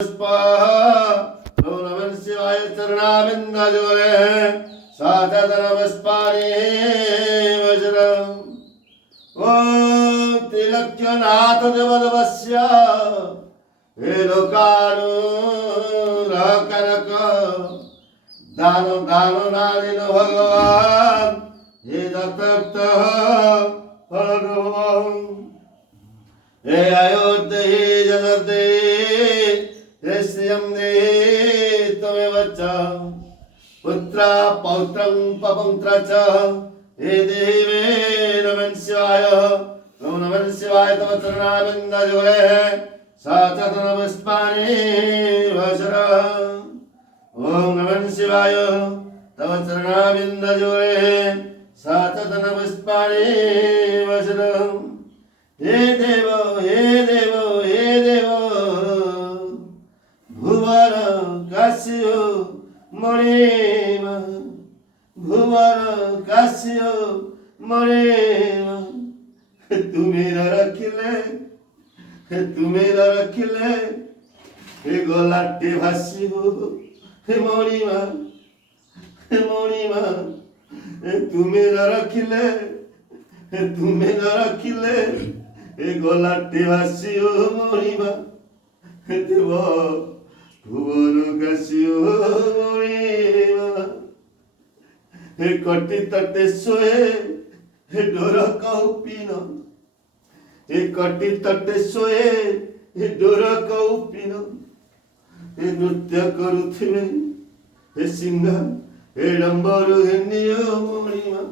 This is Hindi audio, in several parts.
नमः शिवाय चरणाबिंदजोरे सातत नमस्पारे वज्रम ओम त्रिलक्ष्यनाथ देवदेवस्य हे लोकानुराकरक दानो दानो नादिनो भगवान हे दत्त भगवान हे अयोध्या हे जगते श्रियं दे त्वमेव च पुत्रा पौत्रं पपुत्र च हे देवे नमः शिवाय तव चरणारविन्दयोरे साक्षात् नमस्पारे वज्र ओम नमः शिवाय तव चरणारविन्दयोरे साक्षात् नमस्पारे वज्र हे देव हे देव हे देव भुवर काश्यो मणिम भुवर काश्यो मणिम तुम्हें रखिले हे गोलाटे भासियो हे मणिमा तुम्हें रखिले हे गोलाटे भासियो मणिमा देव भुवन काश्यो मणिमा हे कटी तटे सोए हे डोर कौपिन हे कटी तटे सोए हे डोर कौपिन हे नृत्य करुथिबे हे सिंह हे डंबर हेनियो मणिमा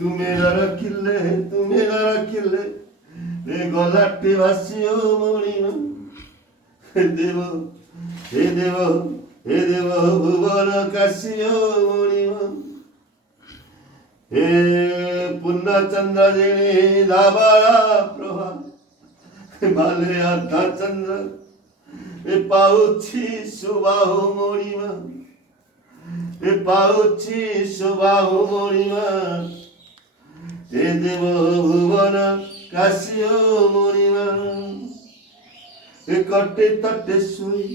तुम्हें रखिले हे गलाटे भासियो मणिमा देव हे देव भुवन काश्यो मणिमा हे पूर्णचंद्र जिणी धाबाळा प्रभा भाले अर्धा चंद्र हे पाऊची सुबाहु मणिमा हे पाऊची सुबाहु मणिमा हे देव भुवन काश्यो मणिमा हे कटे तटे सोई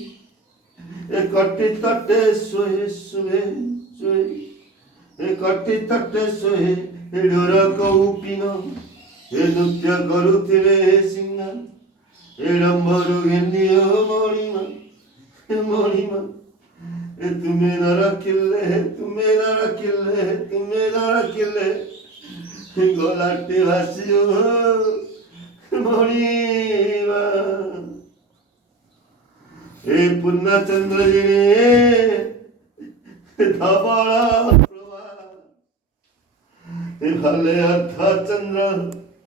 हे कटे तटे सोए हे कटे तटे सोए हे डोर कौपिन हे नृत्य करुथिबे हे सिंह हे डंबरु घेनियो मणिमा हे तुम्हें न रखिले हे गोलाटे भासियो मणिमा हे पूर्णचंद्र जिणे धाबाळा प्रभा हे भाले अर्धा चंद्र